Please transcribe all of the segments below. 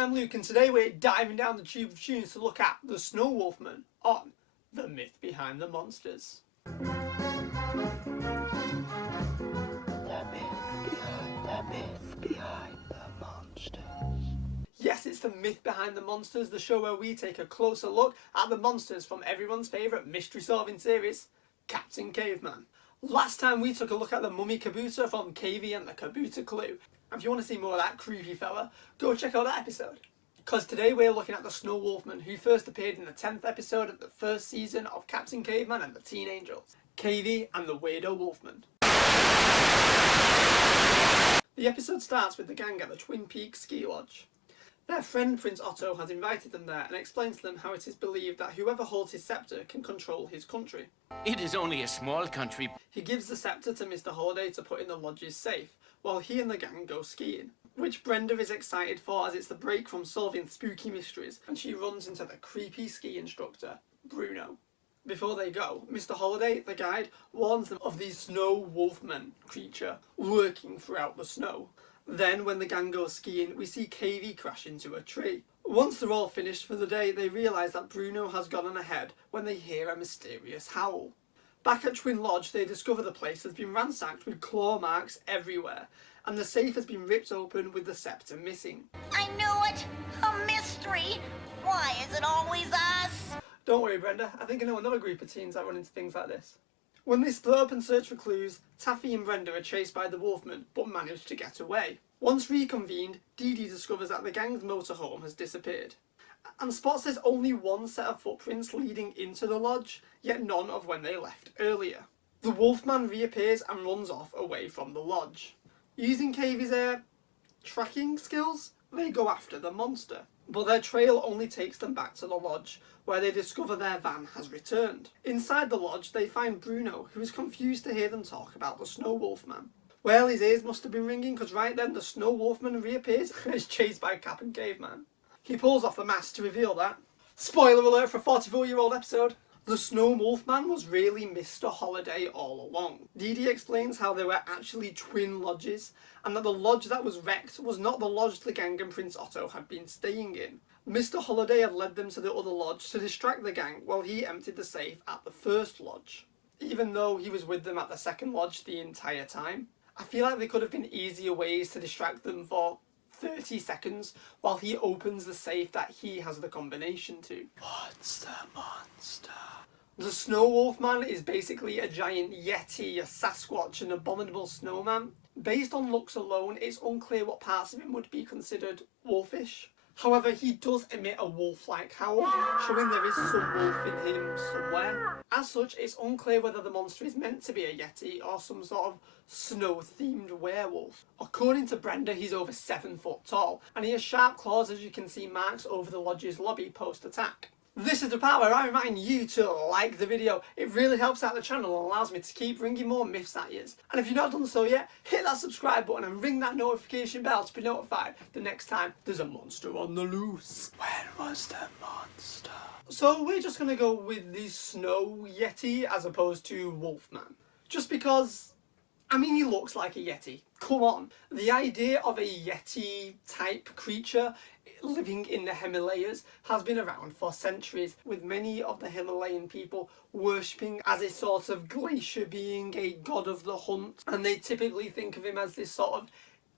I'm Luke, and today we're diving down the tube of tunes to look at the Snow Wolfman on The Myth Behind the Monsters. The myth behind the monsters. Yes, it's The Myth Behind the Monsters, the show where we take a closer look at the monsters from everyone's favourite mystery-solving series, Captain Caveman. Last time we took a look at the mummy Kabuta from Cavey and the Kabuta Clue. If you want to see more of that creepy fella, go check out that episode. Because today we're looking at the Snow Wolfman, who first appeared in the 10th episode of the first season of Captain Caveman and the Teen Angels, Cavey and the Weirdo Wolfman. The episode starts with the gang at the Twin Peaks ski lodge. Their friend Prince Otto has invited them there and explains to them how it is believed that whoever holds his scepter can control his country. It is only a small country. He gives the scepter to Mr. Holiday to put in the lodge's safe, while he and the gang go skiing, which Brenda is excited for as it's the break from solving spooky mysteries, and she runs into the creepy ski instructor, Bruno. Before they go, Mr. Holiday, the guide, warns them of the Snow Wolfman creature lurking throughout the snow. Then, when the gang goes skiing, we see Cavey crash into a tree. Once they're all finished for the day, they realise that Bruno has gone on ahead when they hear a mysterious howl. Back at Twin Lodge, they discover the place has been ransacked with claw marks everywhere, and the safe has been ripped open with the scepter missing. I knew it! A mystery! Why is it always us? Don't worry, Brenda, I think I know another group of teens that run into things like this. When they split up and search for clues, Taffy and Brenda are chased by the Wolfman, but manage to get away. Once reconvened, Dee Dee discovers that the gang's motorhome has disappeared, and spots there's only one set of footprints leading into the lodge, yet none of when they left earlier. The Wolfman reappears and runs off away from the lodge. Using Cavey's tracking skills, they go after the monster, but their trail only takes them back to the lodge, where they discover their van has returned. Inside the lodge, they find Bruno, who is confused to hear them talk about the Snow Wolfman. Well, his ears must have been ringing, because right then the Snow Wolfman reappears and is chased by Captain Caveman. He pulls off the mask to reveal that. Spoiler alert for a 44-year-old episode! The Snow Wolfman was really Mr. Holiday all along. Dee Dee explains how there were actually twin lodges, and that the lodge that was wrecked was not the lodge the gang and Prince Otto had been staying in. Mr. Holiday had led them to the other lodge to distract the gang while he emptied the safe at the first lodge, even though he was with them at the second lodge the entire time. I feel like there could have been easier ways to distract them for 30 seconds while he opens the safe that he has the combination to. What's the monster? The Snow Wolfman is basically a giant yeti, a Sasquatch, an abominable snowman. Based on looks alone, it's unclear what parts of him would be considered wolfish. However, he does emit a wolf-like howl, showing there is some wolf in him somewhere. As such, it's unclear whether the monster is meant to be a yeti or some sort of snow-themed werewolf. According to Brenda, he's over 7 foot tall, and he has sharp claws, as you can see marks over the lodge's lobby post-attack. This is the part where I remind you to like the video. It really helps out the channel and allows me to keep bringing more myths at you. And if you've not done so yet, hit that subscribe button and ring that notification bell to be notified the next time there's a monster on the loose. When was the monster? So we're just going to go with the Snow Yeti as opposed to Wolfman. Just because, I mean, he looks like a Yeti. Come on. The idea of a Yeti type creature living in the Himalayas has been around for centuries, with many of the Himalayan people worshipping as a sort of glacier being, a god of the hunt, and they typically think of him as this sort of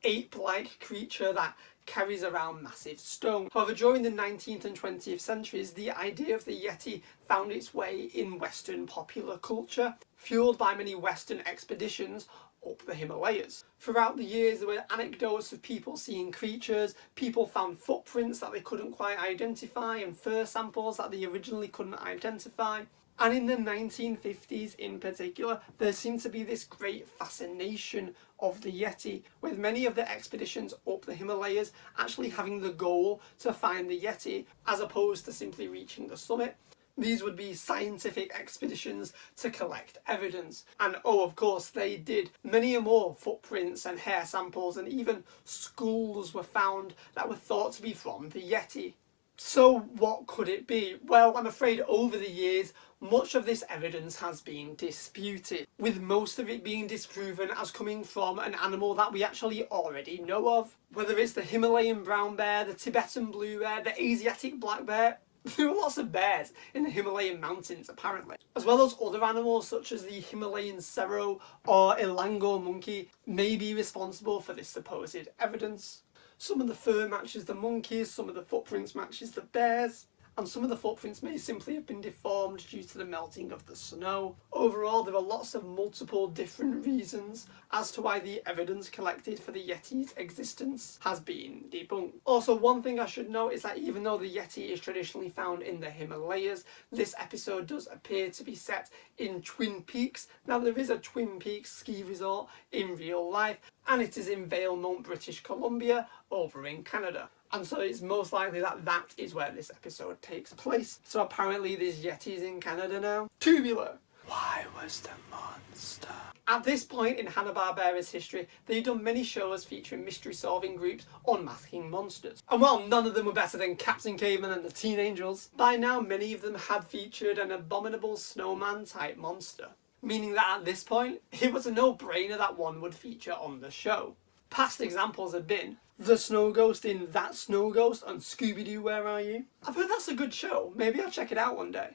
ape-like creature that carries around massive stone. However, during the 19th and 20th centuries, the idea of the Yeti found its way in Western popular culture, fueled by many Western expeditions up the Himalayas. Throughout the years, there were anecdotes of people seeing creatures, people found footprints that they couldn't quite identify, and fur samples that they originally couldn't identify. And in the 1950s in particular, there seemed to be this great fascination of the Yeti, with many of the expeditions up the Himalayas actually having the goal to find the Yeti, as opposed to simply reaching the summit. These would be scientific expeditions to collect evidence. And oh, of course, they did. Many more footprints and hair samples and even skulls were found that were thought to be from the Yeti. So what could it be? Well, I'm afraid over the years, much of this evidence has been disputed, with most of it being disproven as coming from an animal that we actually already know of. Whether it's the Himalayan brown bear, the Tibetan blue bear, the Asiatic black bear, there are lots of bears in the Himalayan mountains apparently, as well as other animals such as the Himalayan serow or elango monkey may be responsible for this supposed evidence. Some of the fur matches the monkeys, some of the footprints matches the bears, and some of the footprints may simply have been deformed due to the melting of the snow. Overall, there are lots of multiple different reasons as to why the evidence collected for the Yeti's existence has been debunked. Also, one thing I should note is that even though the Yeti is traditionally found in the Himalayas, this episode does appear to be set in Twin Peaks. Now, there is a Twin Peaks ski resort in real life, and it is in Valemount, British Columbia, over in Canada. And so it's most likely that that is where this episode takes place. So apparently there's Yetis in Canada now. Tubular. Why was the monster? At this point in Hanna-Barbera's history, they've done many shows featuring mystery-solving groups unmasking monsters. And while none of them were better than Captain Caveman and the Teen Angels, by now many of them had featured an abominable snowman-type monster. Meaning that at this point, it was a no-brainer that one would feature on the show. Past examples have been the Snow Ghost in That Snow Ghost and Scooby-Doo Where Are You? I've heard that's a good show, maybe I'll check it out one day.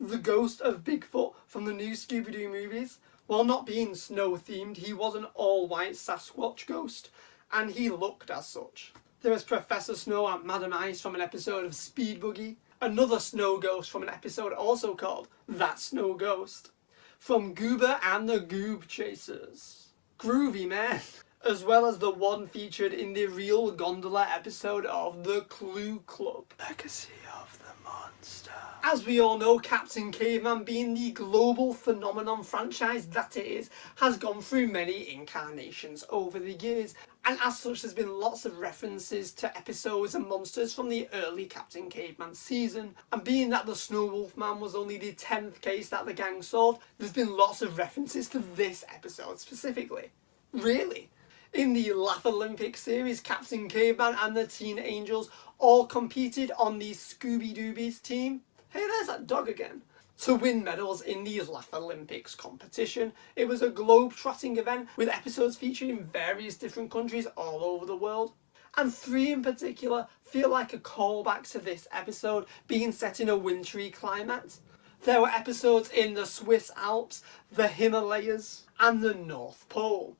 The ghost of Bigfoot from the new Scooby-Doo movies. While not being snow-themed, he was an all-white Sasquatch ghost, and he looked as such. There was Professor Snow and Madam Ice from an episode of Speed Buggy, another snow ghost from an episode also called That Snow Ghost, from Goober and the Goob Chasers. Groovy, man. As well as the one featured in the Real Gondola episode of The Clue Club. Legacy of the monster. As we all know, Captain Caveman, being the global phenomenon franchise that it is, has gone through many incarnations over the years, and as such there's been lots of references to episodes and monsters from the early Captain Caveman season, and being that the Snow Wolf Man was only the 10th case that the gang solved, there's been lots of references to this episode specifically. Really? In the Laugh Olympic series, Captain Caveman and the Teen Angels all competed on the Scooby-Doobies team. Hey, there's that dog again. To win medals in the Laugh Olympics competition. It was a globe-trotting event with episodes featuring various different countries all over the world. And 3 in particular feel like a callback to this episode being set in a wintry climate. There were episodes in the Swiss Alps, the Himalayas, and the North Pole.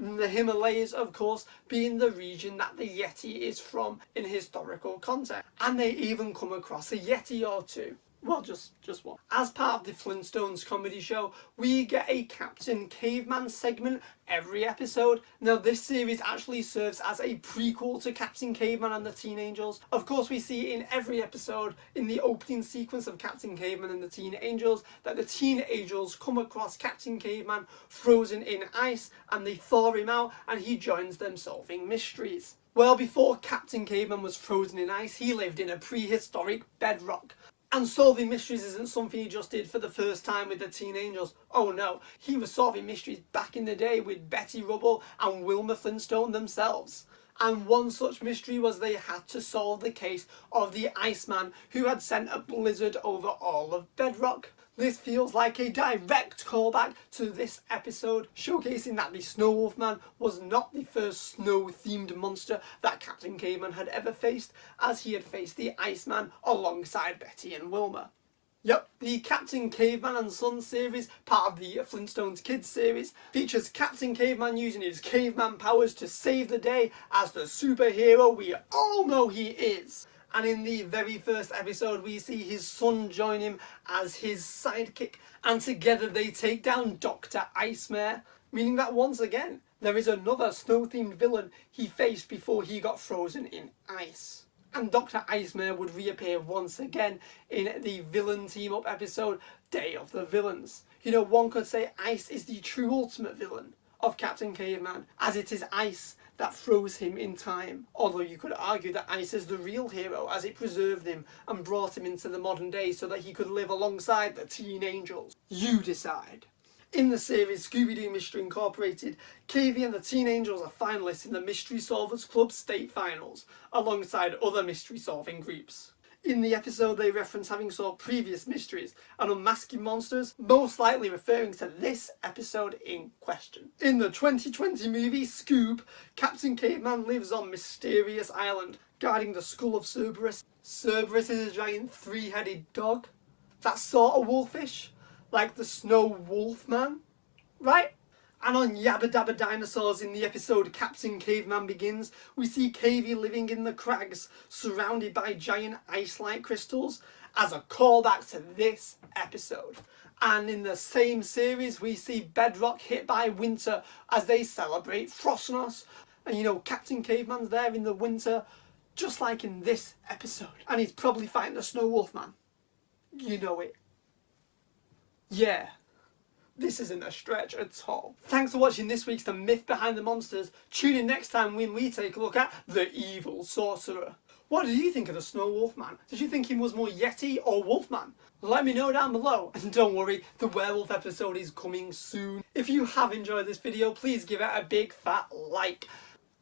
The Himalayas, of course, being the region that the Yeti is from in historical context. And they even come across a Yeti or two. Well, just one. As part of the Flintstones comedy show, we get a Captain Caveman segment every episode. Now, this series actually serves as a prequel to Captain Caveman and the Teen Angels. Of course, we see in every episode, in the opening sequence of Captain Caveman and the Teen Angels, that the Teen Angels come across Captain Caveman frozen in ice, and they thaw him out, and he joins them solving mysteries. Well, before Captain Caveman was frozen in ice, he lived in a prehistoric bedrock. And solving mysteries isn't something he just did for the first time with the Teen Angels. Oh no, he was solving mysteries back in the day with Betty Rubble and Wilma Flintstone themselves. And one such mystery was they had to solve the case of the Iceman who had sent a blizzard over all of Bedrock. This feels like a direct callback to this episode, showcasing that the Snow Wolf Man was not the first snow-themed monster that Captain Caveman had ever faced, as he had faced the Iceman alongside Betty and Wilma. Yep, the Captain Caveman and Sons series, part of the Flintstones Kids series, features Captain Caveman using his caveman powers to save the day as the superhero we all know he is. And in the very first episode, we see his son join him as his sidekick, and together they take down Dr. Icemare, meaning that once again, there is another snow-themed villain he faced before he got frozen in ice. And Dr. Icemare would reappear once again in the villain team-up episode, Day of the Villains. You know, one could say Ice is the true ultimate villain of Captain Caveman, as it is ice that froze him in time. Although you could argue that ice is the real hero, as it preserved him and brought him into the modern day so that he could live alongside the Teen Angels. You decide. In the series Scooby-Doo Mystery Incorporated, Cavey and the Teen Angels are finalists in the Mystery Solvers Club State Finals, alongside other mystery-solving groups. In the episode, they reference having solved previous mysteries and unmasking monsters, most likely referring to this episode in question. In the 2020 movie Scoob, Captain Caveman lives on Mysterious Island, guarding the skull of Cerberus. Cerberus is a giant three-headed dog. That sort of wolfish, like the Snow Wolf Man, right? And on Yabba Dabba Dinosaurs in the episode Captain Caveman Begins, we see Cavey living in the crags, surrounded by giant ice-like crystals, as a callback to this episode. And in the same series, we see Bedrock hit by winter as they celebrate Frostmas. And you know, Captain Caveman's there in the winter, just like in this episode. And he's probably fighting the Snow Wolf Man. You know it. Yeah. This isn't a stretch at all. Thanks for watching this week's The Myth Behind the Monsters. Tune in next time when we take a look at The Evil Sorcerer. What did you think of the Snow Wolf Man? Did you think he was more Yeti or Wolfman? Let me know down below. And don't worry, the werewolf episode is coming soon. If you have enjoyed this video, please give it a big fat like.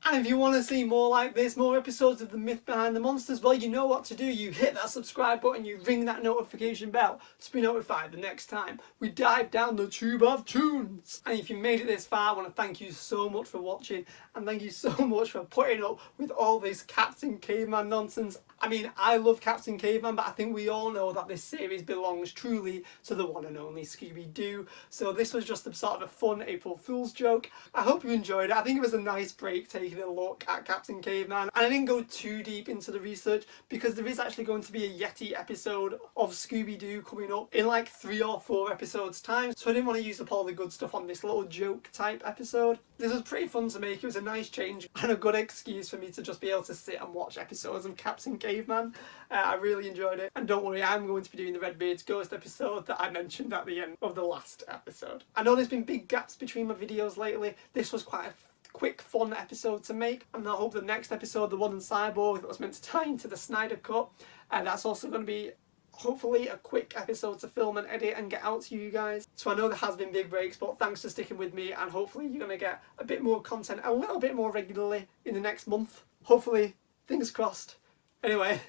And if you want to see more like this, more episodes of The Myth Behind the Monsters, well, you know what to do. You hit that subscribe button, you ring that notification bell to be notified the next time we dive down the tube of Toons. And if you made it this far, I want to thank you so much for watching, and thank you so much for putting up with all this Captain Caveman nonsense. I mean, I love Captain Caveman, but I think we all know that this series belongs truly to the one and only Scooby-Doo. So this was just a sort of a fun April Fool's joke. I hope you enjoyed it. I think it was a nice break taking a look at Captain Caveman. And I didn't go too deep into the research because there is actually going to be a Yeti episode of Scooby-Doo coming up in like 3 or 4 episodes time. So I didn't want to use up all the good stuff on this little joke type episode. This was pretty fun to make. It was a nice change and a good excuse for me to just be able to sit and watch episodes of Captain Caveman. I really enjoyed it. And don't worry, I'm going to be doing the Redbeard's Ghost episode that I mentioned at the end of the last episode. I know there's been big gaps between my videos lately. This was quite a quick, fun episode to make. And I hope the next episode, the one on Cyborg that was meant to tie into the Snyder Cut, that's also going to be hopefully a quick episode to film and edit and get out to you guys. So I know there has been big breaks, but thanks for sticking with me, and hopefully you're going to get a bit more content a little bit more regularly in the next month. Hopefully, fingers crossed. Anyway,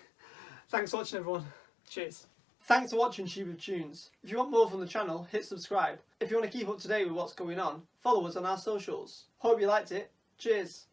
thanks for watching everyone. Cheers. Thanks for watching Tube of Toons. If you want more from the channel, hit subscribe. If you want to keep up to date with what's going on, follow us on our socials. Hope you liked it. Cheers.